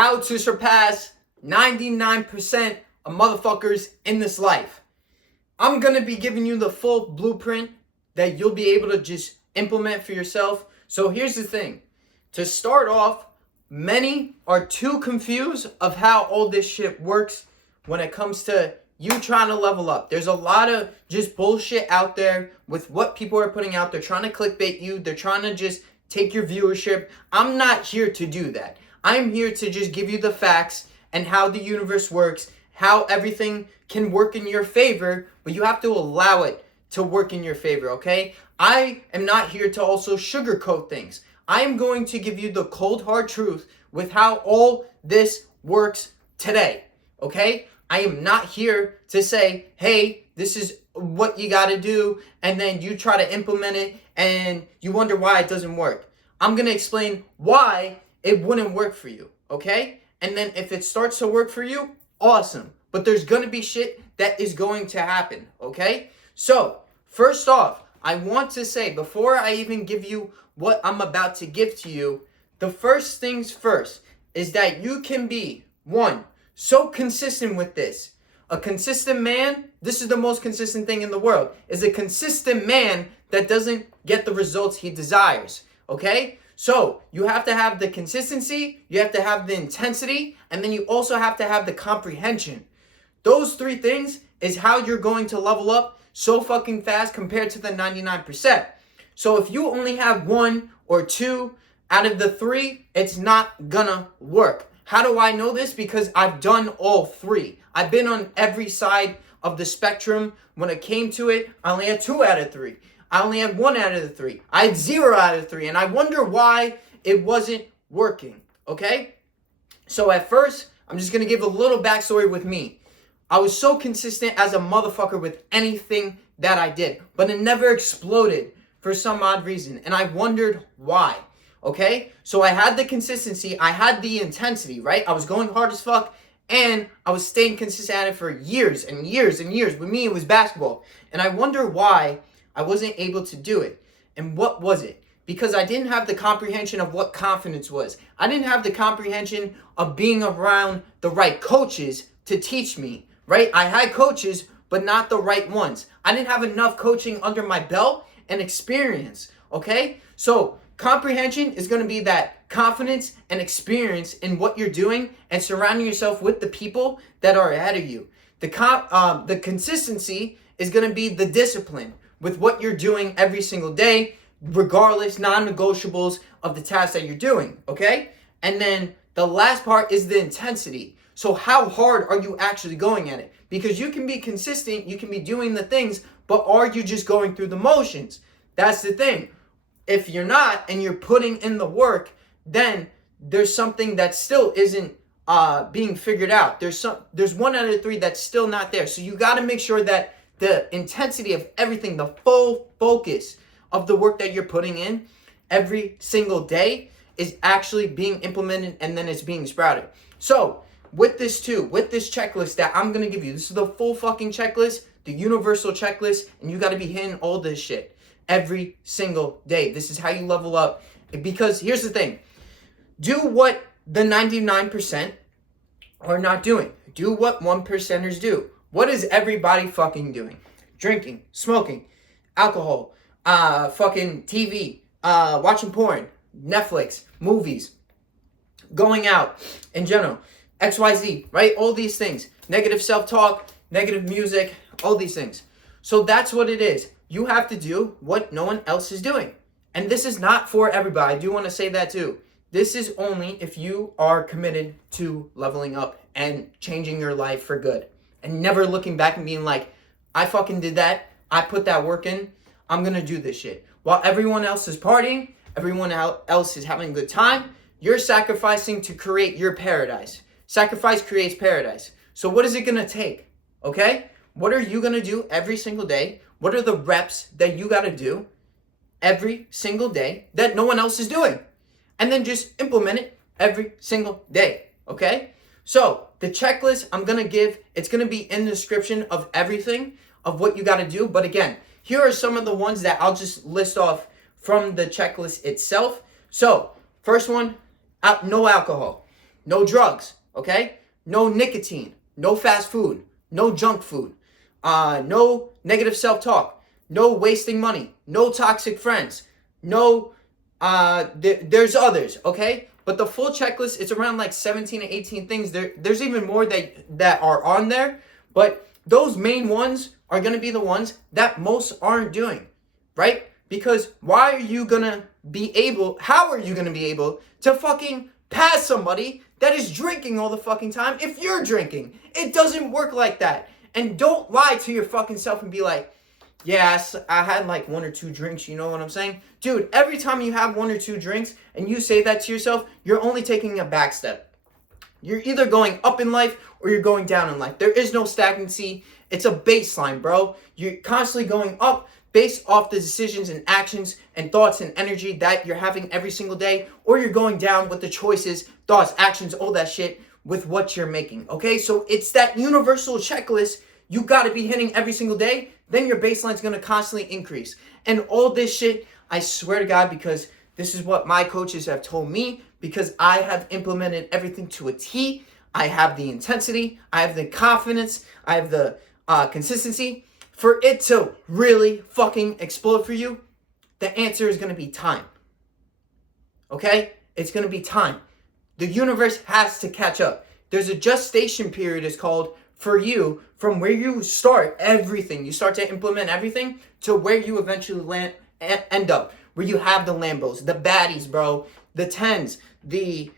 How to surpass 99% of motherfuckers in this life. I'm going to be giving you the full blueprint that you'll be able to just implement for yourself. So here's the thing. To start off, many are too confused of how all this shit works when it comes to you trying to level up. There's a lot of just bullshit out there with what people are putting out. They're trying to clickbait you. They're trying to just take your viewership. I'm not here to do that. I'm here to just give you the facts and how the universe works, how everything can work in your favor, but you have to allow it to work in your favor, okay? I am not here to also sugarcoat things. I am going to give you the cold hard truth with how all this works today, okay? I am not here to say, hey, this is what you got to do, and then you try to implement it and you wonder why it doesn't work. I'm going to explain why it wouldn't work for you, okay? And then if it starts to work for you, awesome. But there's going to be shit that is going to happen, okay? So, first off, I want to say, before I even give you what I'm about to give to you, the first things first is that you can be, one, so consistent with this. A consistent man, this is the most consistent thing in the world, is a consistent man that doesn't get the results he desires, okay? So, you have to have the consistency, you have to have the intensity, and then you also have to have the comprehension. Those three things is how you're going to level up so fucking fast compared to the 99%. So if you only have one or two out of the three, it's not gonna work. How do I know this? Because I've done all three. I've been on every side of the spectrum. When it came to it, I only had 2 out of 3. I only had 1 out of the 3. I had 0 out of 3. And I wonder why it wasn't working. Okay? So at first, I'm just going to give a little backstory with me. I was so consistent as a motherfucker with anything that I did. But it never exploded for some odd reason. And I wondered why. Okay? So I had the consistency. I had the intensity, right? I was going hard as fuck. And I was staying consistent at it for years and years and years. With me, it was basketball. And I wonder why I wasn't able to do it. And what was it? Because I didn't have the comprehension of what confidence was. I didn't have the comprehension of being around the right coaches to teach me, right? I had coaches, but not the right ones. I didn't have enough coaching under my belt and experience, okay? So comprehension is going to be that confidence and experience in what you're doing and surrounding yourself with the people that are ahead of you. The consistency is going to be the discipline with what you're doing every single day, regardless, non-negotiables of the tasks that you're doing, okay? And then the last part is the intensity. So how hard are you actually going at it? Because you can be consistent, you can be doing the things, but are you just going through the motions? That's the thing. If you're not and you're putting in the work, then there's something that still isn't being figured out. There's 1 out of 3 that's still not there. So you got to make sure that the intensity of everything, the full focus of the work that you're putting in every single day is actually being implemented and then it's being sprouted. So with this checklist that I'm going to give you, this is the full fucking checklist, the universal checklist, and you got to be hitting all this shit every single day. This is how you level up. Because here's the thing. Do what the 99% are not doing. Do what 1%ers do. What is everybody fucking doing? Drinking, smoking, alcohol, fucking TV, watching porn, Netflix, movies, going out in general, XYZ, right? All these things. Negative self-talk, negative music, all these things. So that's what it is. You have to do what no one else is doing. And this is not for everybody. I do want to say that too. This is only if you are committed to leveling up and changing your life for good. And never looking back and being like, I fucking did that. I put that work in. I'm going to do this shit. While everyone else is partying, everyone else is having a good time, you're sacrificing to create your paradise. Sacrifice creates paradise. So what is it going to take? Okay? What are you going to do every single day? What are the reps that you got to do every single day that no one else is doing? And then just implement it every single day. Okay? So the checklist I'm going to give, it's going to be in the description of everything of what you got to do. But again, here are some of the ones that I'll just list off from the checklist itself. So first one, no alcohol. no drugs, okay? No nicotine, no fast food, no junk food, no negative self-talk, no wasting money, no toxic friends, no, there's others, okay? But the full checklist is around like 17 to 18 things. There's even more that are on there, but those main ones are going to be the ones that most aren't doing, right? Because how are you going to be able to fucking pass somebody that is drinking all the fucking time if you're drinking? It doesn't work like that. And don't lie to your fucking self and be like, yeah, I had like 1 or 2 drinks, you know what I'm saying? Dude, every time you have 1 or 2 drinks and you say that to yourself, you're only taking a back step. You're either going up in life or you're going down in life. There is no stagnancy. It's a baseline, bro. You're constantly going up based off the decisions and actions and thoughts and energy that you're having every single day, or you're going down with the choices, thoughts, actions, all that shit with what you're making, okay? So it's that universal checklist you got to be hitting every single day. Then your baseline's going to constantly increase. And all this shit, I swear to God, because this is what my coaches have told me, because I have implemented everything to a T. I have the intensity, I have the confidence, I have the consistency. For it to really fucking explode for you, the answer is going to be time. Okay? It's going to be time. The universe has to catch up. There's a gestation period, it's called, for you, from where you start everything. You start to implement everything to where you eventually end up. Where you have the Lambos, the baddies, bro, the 10s, the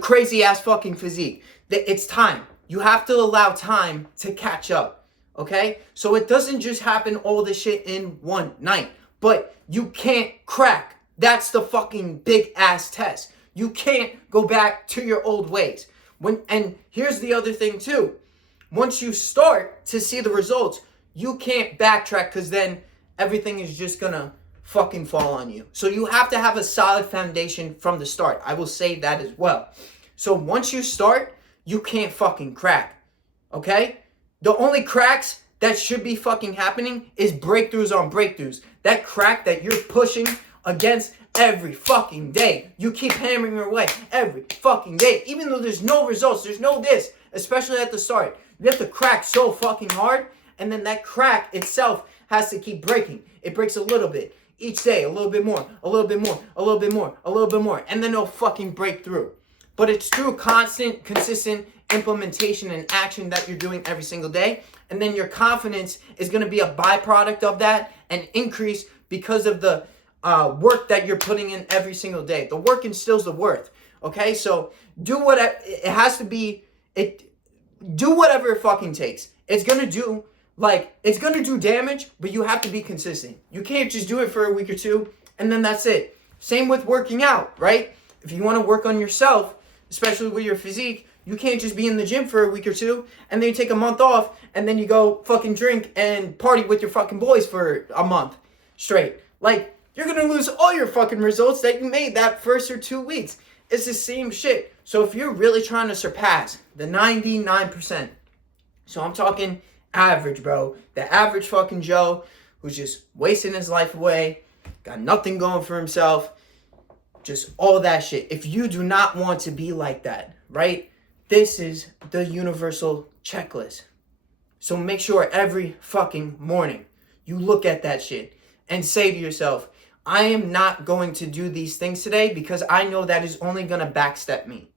crazy ass fucking physique. It's time. You have to allow time to catch up. Okay? So it doesn't just happen all this shit in one night. But you can't crack. That's the fucking big ass test. You can't go back to your old ways. And here's the other thing too. Once you start to see the results, you can't backtrack, because then everything is just gonna fucking fall on you. So you have to have a solid foundation from the start. I will say that as well. So once you start, you can't fucking crack. Okay? The only cracks that should be fucking happening is breakthroughs on breakthroughs. That crack that you're pushing against every fucking day. You keep hammering your way every fucking day. Even though there's no results, there's no this, especially at the start. You have to crack so fucking hard, and then that crack itself has to keep breaking. It breaks a little bit each day, a little bit more, a little bit more, a little bit more, a little bit more, and then it'll fucking break through. But it's through constant, consistent implementation and action that you're doing every single day. And then your confidence is going to be a byproduct of that and increase because of the work that you're putting in every single day. The work instills the worth. Okay, so do whatever it has to be. Do whatever it fucking takes. It's gonna do damage, but you have to be consistent. You can't just do it for a week or two and then that's it. Same with working out, right? If you want to work on yourself, especially with your physique, you can't just be in the gym for a week or two and then you take a month off and then you go fucking drink and party with your fucking boys for a month straight. Like, you're going to lose all your fucking results that you made that first or 2 weeks. It's the same shit. So if you're really trying to surpass the 99%, so I'm talking average, bro. The average fucking Joe who's just wasting his life away, got nothing going for himself, just all that shit. If you do not want to be like that, right? This is the universal checklist. So make sure every fucking morning you look at that shit and say to yourself, I am not going to do these things today because I know that is only going to backstep me.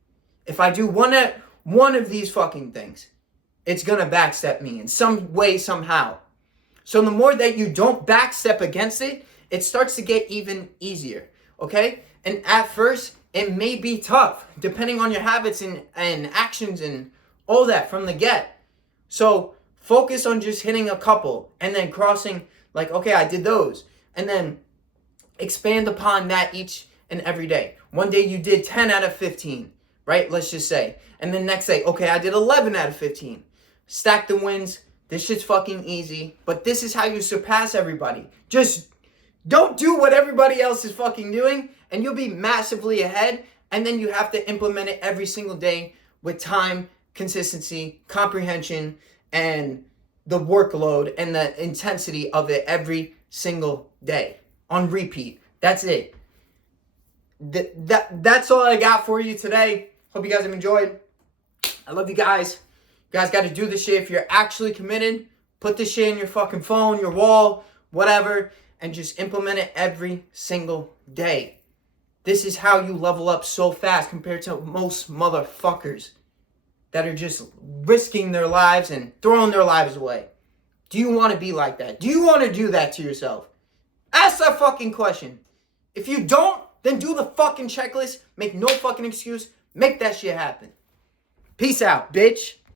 If I do one of these fucking things, it's going to backstep me in some way, somehow. So the more that you don't backstep against it, it starts to get even easier, okay? And at first, it may be tough, depending on your habits and actions and all that from the get. So focus on just hitting a couple and then crossing, like, okay, I did those. And then expand upon that each and every day. One day you did 10 out of 15, right? Let's just say. And then next day, okay, I did 11 out of 15. Stack the wins. This shit's fucking easy. But this is how you surpass everybody. Just don't do what everybody else is fucking doing and you'll be massively ahead. And then you have to implement it every single day with time, consistency, comprehension, and the workload and the intensity of it every single day. On repeat. That's it. That's all I got for you today. Hope you guys have enjoyed. I love you guys. You guys got to do this shit if you're actually committed. Put this shit in your fucking phone, your wall, whatever, and just implement it every single day. This is how you level up so fast compared to most motherfuckers that are just risking their lives and throwing their lives away. Do you want to be like that? Do you want to do that to yourself? Ask that fucking question. If you don't, then do the fucking checklist. Make no fucking excuse. Make that shit happen. Peace out, bitch.